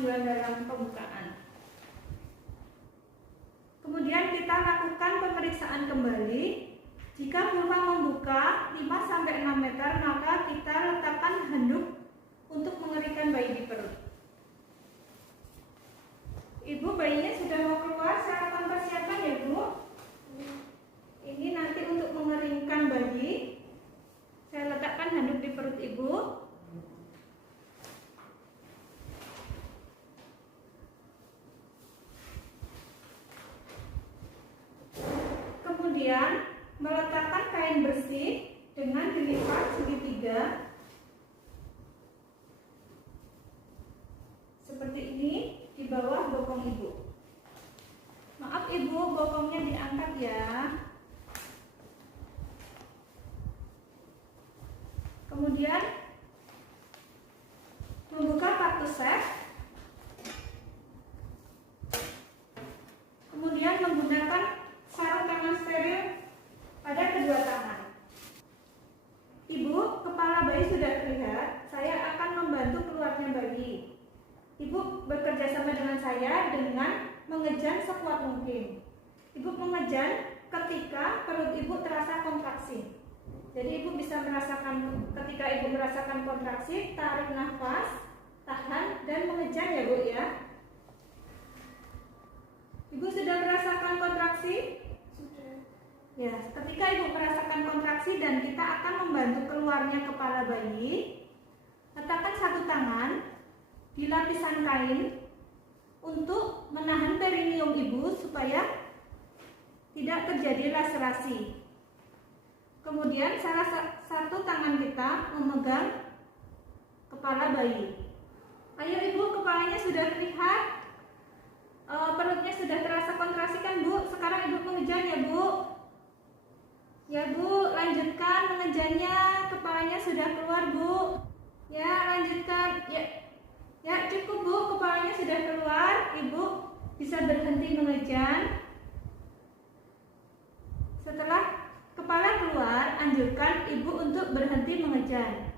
kemajuan dalam pembukaan. Kemudian kita lakukan pemeriksaan kembali. Jika vulva membuka 5-6 meter, maka kita letakkan handuk untuk mengeringkan bayi di perut. Ibu, bayinya sudah mau keluar, silakan persiapan ya Bu. Ini nanti untuk mengeringkan bayi. Saya letakkan handuk di perut Ibu. Kemudian meletakkan kain bersih dengan dilipat segitiga seperti ini di bawah bokong Ibu. Maaf Ibu, bokongnya diangkat ya. Kemudian membuka partusek. Kemudian menggunakan sarung tangan steril pada kedua tangan. Ibu, kepala bayi sudah terlihat. Saya akan membantu keluarnya bayi. Ibu bekerja sama dengan saya dengan mengejan sekuat mungkin. Ibu mengejan ketika perut Ibu terasa kontraksi. Jadi Ibu bisa merasakan, ketika Ibu merasakan kontraksi, tarik nafas, tahan, dan mengejan ya Bu ya. Ibu sudah merasakan kontraksi? Sudah. Ya, ketika Ibu merasakan kontraksi dan kita akan membantu keluarnya kepala bayi, letakkan satu tangan di lapisan kain untuk menahan perineum Ibu supaya tidak terjadi laserasi. Kemudian salah satu tangan kita memegang kepala bayi. Ayo Ibu, kepalanya sudah terlihat, perutnya sudah terasa kontraksi kan Bu? Sekarang Ibu mengejan ya Bu. Ya Bu, lanjutkan mengejannya, kepalanya sudah keluar Bu. Ya, lanjutkan. Ya cukup Bu, kepalanya sudah keluar. Ibu bisa berhenti mengejan. Setelah kepala keluar, anjurkan Ibu untuk berhenti mengejan.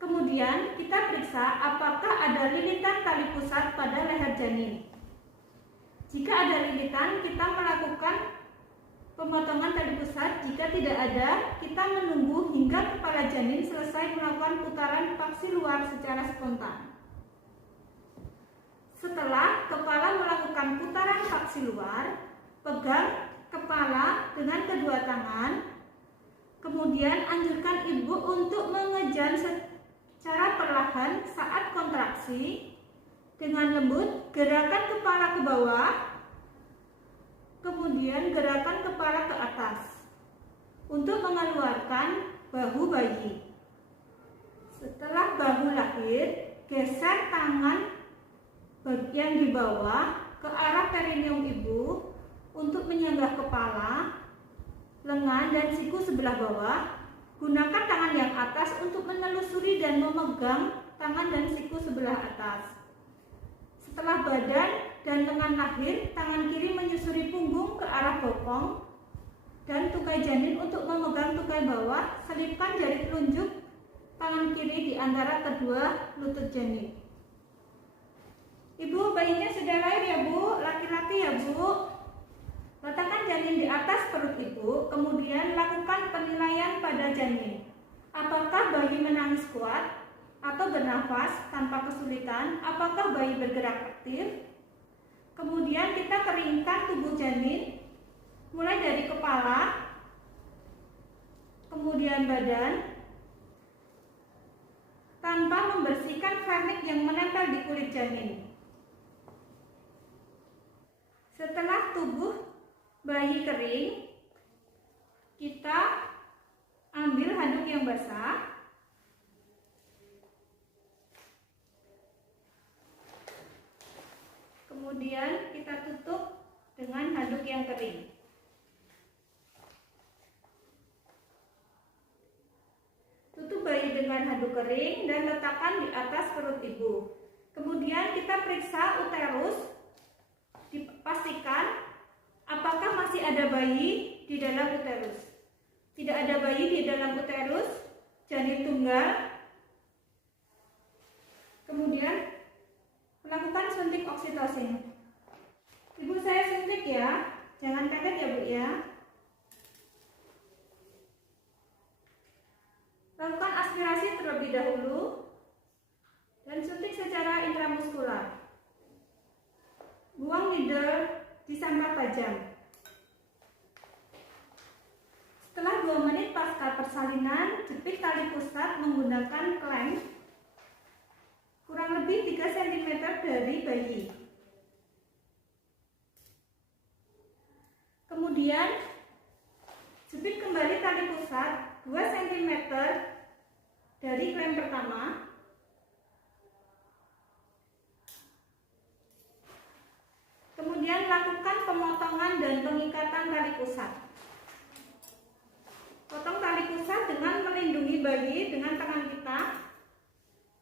Kemudian kita periksa apakah ada lilitan tali pusat pada leher janin. Jika ada lilitan, kita melakukan pemotongan tali pusat. Jika tidak ada, kita menunggu hingga kepala janin selesai melakukan putaran paksi luar secara spontan. Setelah kepala melakukan putaran paksi luar, pegang kepala dengan kedua tangan. Kemudian anjurkan Ibu untuk mengejan secara perlahan saat kontraksi. Dengan lembut, gerakan kepala ke bawah, kemudian gerakan kepala ke atas untuk mengeluarkan bahu bayi. Setelah bahu lahir, geser tangan bagian di bawah ke arah perineum Ibu untuk menyanggah kepala, lengan, dan siku sebelah bawah. Gunakan tangan yang atas untuk menelusuri dan memegang tangan dan siku sebelah atas. Setelah badan dan lengan lahir, tangan kiri menyusuri punggung ke arah bokong dan tukai janin untuk memegang tukai bawah. Selipkan jari telunjuk tangan kiri di antara kedua lutut janin. Ibu, bayinya sudah lahir ya Bu, laki-laki ya Bu. Letakkan janin di atas perut Ibu, kemudian lakukan penilaian pada janin. Apakah bayi menangis kuat atau bernafas tanpa kesulitan? Apakah bayi bergerak aktif? Kemudian kita keringkan tubuh janin, mulai dari kepala, kemudian badan, tanpa membersihkan vernik yang menempel di kulit janin. Setelah tubuh bayi kering, kita ambil handuk yang basah. Kemudian kita tutup dengan handuk yang kering. Tutup bayi dengan handuk kering dan letakkan di atas perut Ibu. Kemudian kita periksa uterus. Dipastikan apakah masih ada bayi di dalam uterus. Tidak ada bayi di dalam uterus, janin tunggal. Kemudian suntik oksitosin. Ibu saya suntik ya, jangan kaget ya Bu ya. Lakukan aspirasi terlebih dahulu dan suntik secara intramuskular. Buang needle di sampah tajam. Setelah 2 menit pasca persalinan, jepit tali pusat menggunakan klem kurang lebih 3 cm dari bayi. Kemudian jepit kembali tali pusat 2 cm dari klem pertama. Kemudian lakukan pemotongan dan pengikatan tali pusat. Potong tali pusat dengan melindungi bayi dengan tangan kita.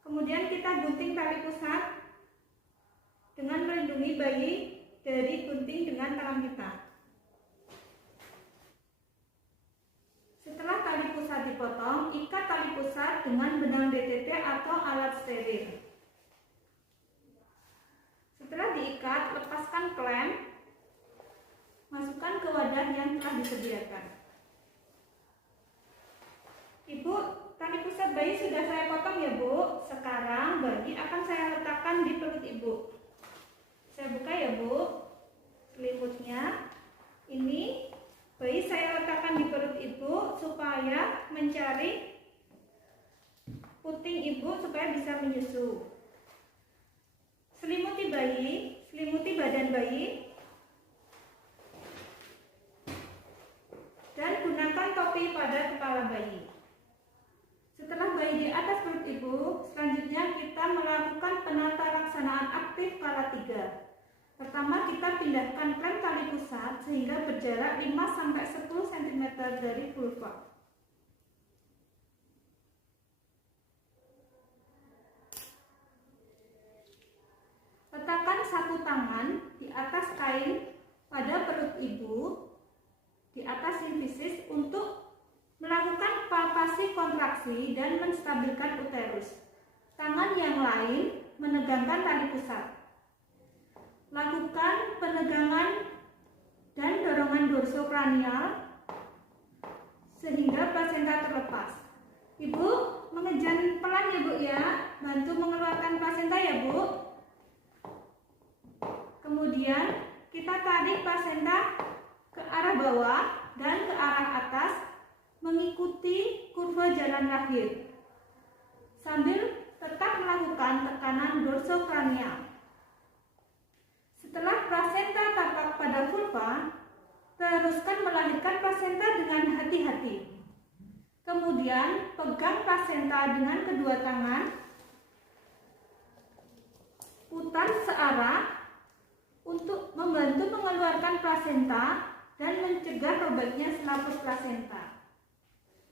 Kemudian kita gunting tali pusat dengan melindungi bayi dari gunting dengan tangan kita. Setelah tali pusat dipotong, ikat tali pusat dengan benang DTT atau alat steril. Setelah diikat, lepaskan klem, masukkan ke wadah yang telah disediakan. Ibu, tali pusat bayi sudah saya potong ya Bu. Sekarang bayi akan saya letakkan di perut Ibu. Saya buka ya Bu selimutnya. Ini bayi saya letakkan di perut Ibu supaya mencari puting Ibu supaya bisa menyusu. Selimuti bayi, selimuti badan bayi, dan gunakan topi pada kepala bayi. Setelah bayi di atas perut Ibu, selanjutnya kita melakukan penata laksanaan aktif kala 3. Pertama, kita pindahkan klem tali pusat sehingga berjarak 5-10 cm dari vulva. Letakkan satu tangan di atas kain pada perut Ibu, di atas simfisis untuk melakukan palpasi kontraksi dan menstabilkan uterus. Tangan yang lain menegangkan tali pusat. Lakukan penegangan dan dorongan dorsokranial sehingga plasenta terlepas. Ibu mengejan pelan ya Bu ya, bantu mengeluarkan plasenta ya Bu. Kemudian kita tarik plasenta ke arah bawah dan ke arah atas mengikuti kurva jalan lahir sambil tetap melakukan tekanan dorsokranial. Setelah plasenta tampak pada vulva, teruskan melahirkan plasenta dengan hati-hati. Kemudian pegang plasenta dengan kedua tangan, putar searah untuk membantu mengeluarkan plasenta dan mencegah robeknya selaput plasenta.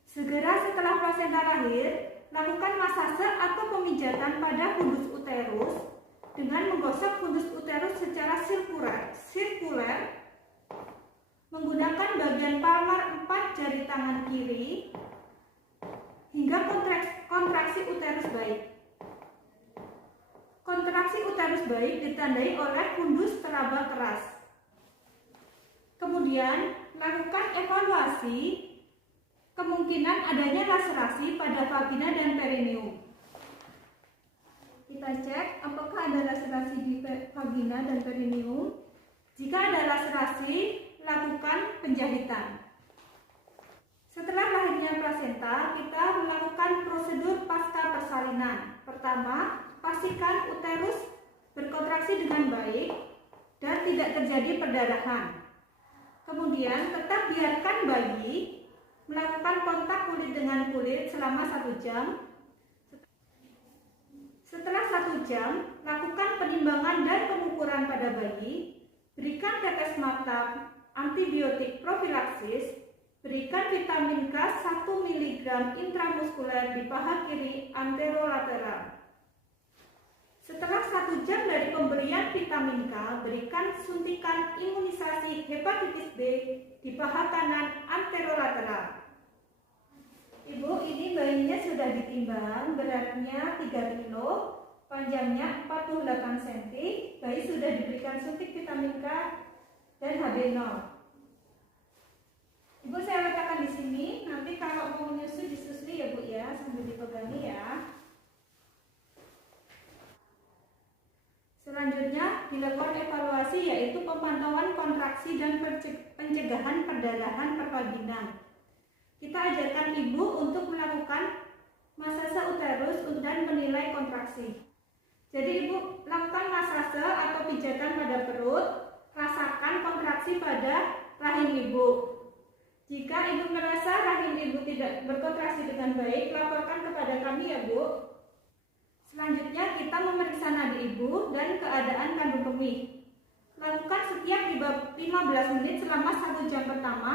Segera setelah plasenta lahir, lakukan masase atau pemijatan pada fundus uterus dengan menggosok fundus uterus secara sirkuler menggunakan bagian palmar 4 jari tangan kiri hingga kontraksi uterus baik. Kontraksi uterus baik ditandai oleh fundus teraba keras. Kemudian, lakukan evaluasi kemungkinan adanya laserasi pada vagina dan perineum. Kita cek apakah ada laserasi di vagina dan perineum. Jika ada laserasi, lakukan penjahitan. Setelah lahirnya plasenta, kita melakukan prosedur pasca persalinan. Pertama, pastikan uterus berkontraksi dengan baik dan tidak terjadi perdarahan. Kemudian, tetap biarkan bayi melakukan kontak kulit dengan kulit selama 1 jam. Setelah 1 jam, lakukan penimbangan dan pengukuran pada bayi. Berikan tetes mata antibiotik profilaksis. Berikan vitamin K 1 mg intramuskuler di paha kiri anterolateral. Setelah 1 jam dari pemberian vitamin K, berikan suntikan imunisasi hepatitis B di paha kanan anterolateral. Ibu, ini bayinya sudah ditimbang, beratnya 3 kilo, panjangnya 48 cm, bayi sudah diberikan suntik vitamin K dan HB0. Ibu saya letakkan di sini, nanti kalau mau menyusui disusui ya Bu ya, sambil dipegangi ya. Selanjutnya dilakukan evaluasi, yaitu pemantauan kontraksi dan pencegahan perdarahan pervaginan. Kita ajarkan ibu untuk melakukan masase uterus dan menilai kontraksi. Jadi ibu lakukan masase atau pijatan pada perut, rasakan kontraksi pada rahim ibu. Jika ibu merasa rahim ibu tidak berkontraksi dengan baik, laporkan kepada kami ya Bu. Selanjutnya kita memeriksa nadi ibu dan keadaan kandung kemih. Lakukan setiap 15 menit selama 1 jam pertama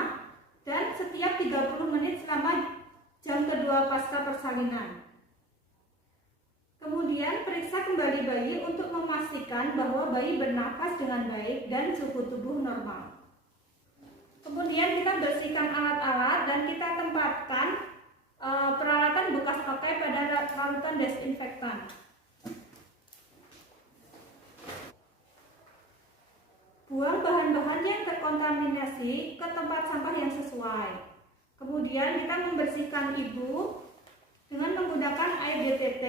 dan setiap 30 menit selama jam kedua pasca persalinan. Kemudian periksa kembali bayi untuk memastikan bahwa bayi bernafas dengan baik dan suhu tubuh normal. Kemudian kita bersihkan alat-alat dan kita tempatkan peralatan bekas pakai pada larutan desinfektan. Buang bahan-bahan yang terkontaminasi ke tempat sampah yang sesuai. Kemudian kita membersihkan ibu dengan menggunakan air DTT,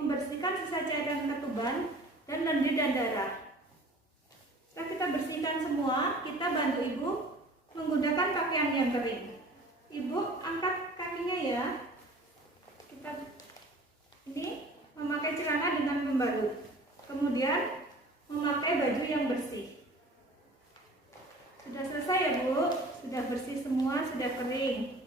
membersihkan sisa cairan ketuban dan lendir dan darah. Setelah kita bersihkan semua, kita bantu ibu menggunakan pakaian yang kering. Ibu angkat kakinya ya. Kita ini memakai celana dengan pembalut. Kemudian memakai baju yang bersih. Sudah selesai ya Bu? Sudah bersih semua, sudah kering.